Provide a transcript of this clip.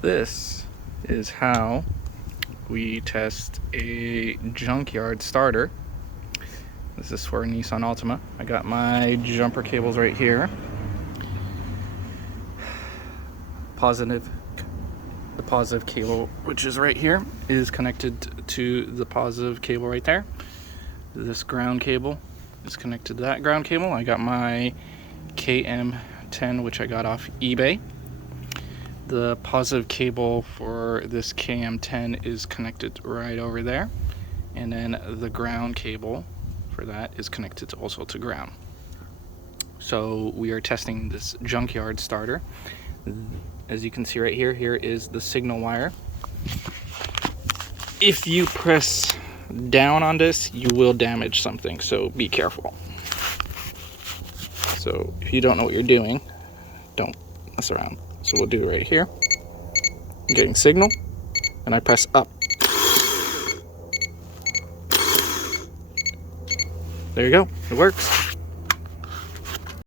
This is how we test a junkyard starter. This is for a Nissan Altima. I got my jumper cables right here. The positive cable, which is right here, is connected to the positive cable right there. This ground cable is connected to that ground cable. I got my KM10, which I got off eBay. The positive cable for this KM10 is connected right over there, and then the ground cable for that is connected also to ground. So we are testing this junkyard starter. As you can see right here, here is the signal wire. If you press down on this, you will damage something, so be careful. So if you don't know what you're doing, don't mess around. So we'll do it right here. I'm getting signal, and I press up. There you go, it works.